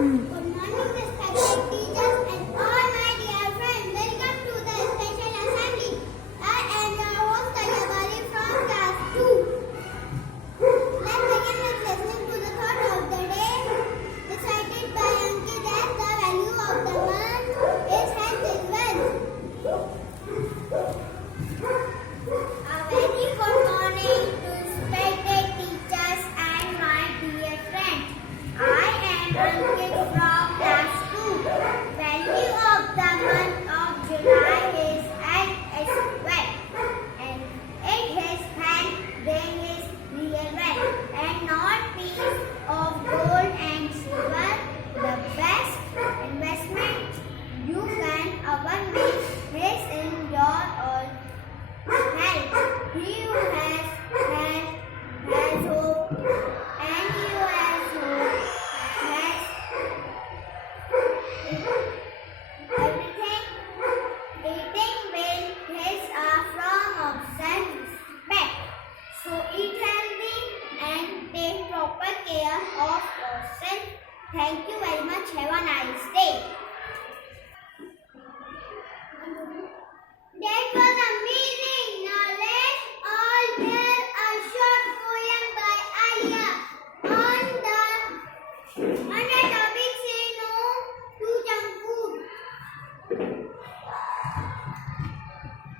Good morning, respected teachers and all my dear friends. Welcome to the special assembly. I am your host Kalyabali from class 2. Let's begin with listening to the thought of the day. Recited by Ankit as the value of the month is health is wealth. A very good morning to respected teachers and my dear friends. I am Ankit from class 2. Value of the month of July is and is wealth, and it is hand then is real wealth, and not piece of gold and silver. The best investment you can ever make is in your own health. He who has health has hope, and he who has hope has everything. Eating well is a form of self-respect. So eat healthy and take proper care of yourself. Thank you very much. Have a nice day. That was amazing. Now let's all hear a short poem by Alia on the topic say no to junk food.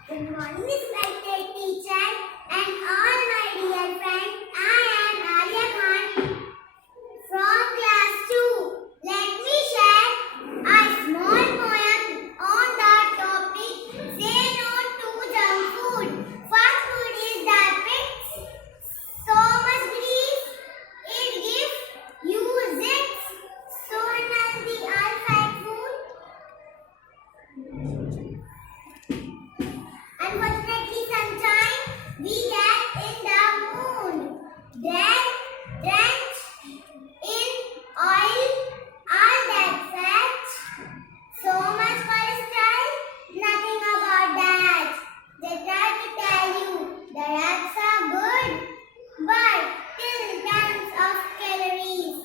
Good morning, respected teacher and all my dear friends. I am Alia Khan from class 2. Let me share a small poem on the topic say no to junk food. Fast food is that brings so much grief. It gives you zits. So unhealthy outside food. Unfortunately, sometimes we get in the mood. Then drenched in oil, all that fat, so much cholesterol, nothing about that. They try to tell you the wraps are good, but still tons of calories.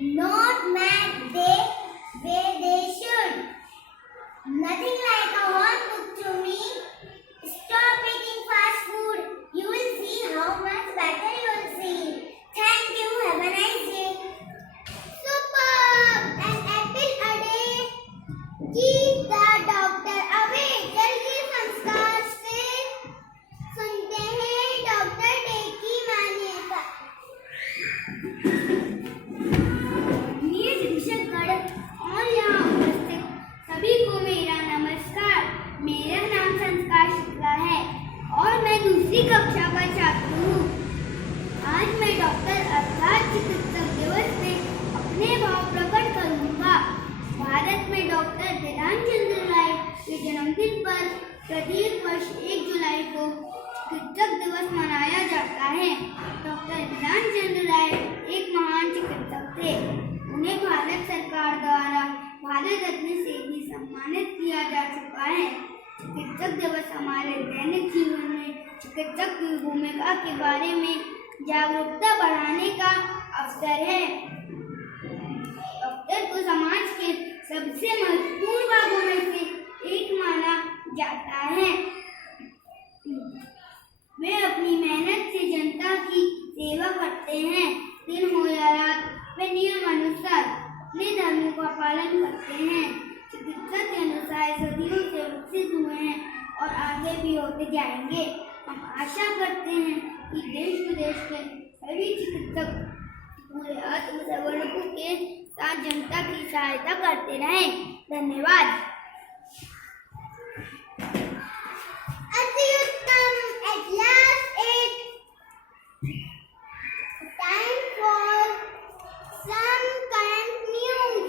Not met they way they should. Nothing like a hot book to me. Stop eating fast food. You will see how much better you will feel. Thank you. Have a nice day. Superb! An apple a day. Keep the doctor away. जल्दी संस्कार से सुनते हैं doctor day की मान्यता. मैं शिक्षकगण और यहाँ उपस्थित सभी को मेरा नमस्कार. मेरा नाम संस्कार शुक्ला है और मैं दूसरी कक्षा का छात्र हूँ. आज मैं डॉक्टर अर्थात चिकित्सक दिवस में अपने भाव प्रकट करूँगा. भारत में डॉक्टर ध्यानचंद्र राय के जन्मदिन पर प्रत्येक वर्ष 1 जुलाई को चिकित्सक दिवस मनाया जाता है. डॉक्टर ध्यानचंद्र राय एक महान चिकित्सक थे. उन्हें भारत सरकार द्वारा भारत रत्न से भी सम्मानित किया जा चुका है. चिकित्सक दिवस हमारे दैनिक जीवन में चिकित्सक की भूमिका के बारे में जागरूकता बढ़ाने का अवसर है. डॉक्टर को समाज के सबसे महत्वपूर्ण भागों में से एक माना जाता है. वे अपनी मेहनत से जनता की सेवा करते हैं. दिन हो या रात वे नियम अनुसार अपने धर्मों का पालन करते हैं. चिकित्सक के अनुसार सदियों से विकसित हुए हैं और आगे भी होते जाएंगे. हम आशा करते हैं कि देश विदेश के सभी चिकित्सक पूरे आत्मसमर्पण के साथ जनता की सहायता करते रहें. धन्यवाद. अति उत्तम. At last it's time for some current news.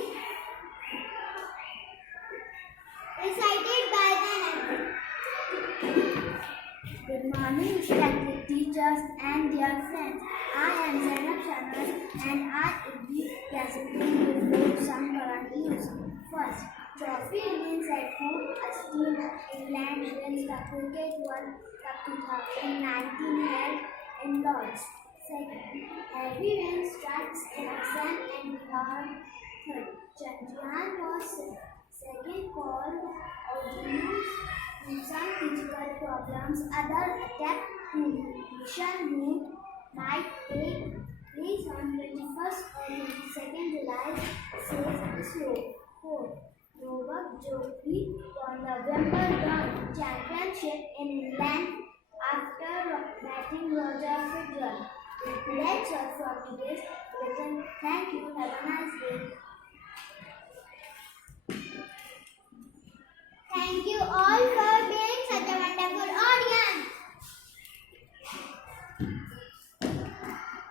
Recited by the Good morning, respected teachers and dear friends. I am Zainab Sharma and I will be presenting before some current news. First, trophy remains at home as Team England wins the Cricket World Cup 2019 held in Lords. Second, heavy rain strikes in Assam and Bihar Third, Chandrayaan was second call of some physical problems. Other attack to mission moon might take place on 21st or 22nd July, says ISRO. Fourth, Novak Djokovic won the Wimbledon championship in England after batting Roger Federer. That's all from today's lesson. Thank you. Have a nice day.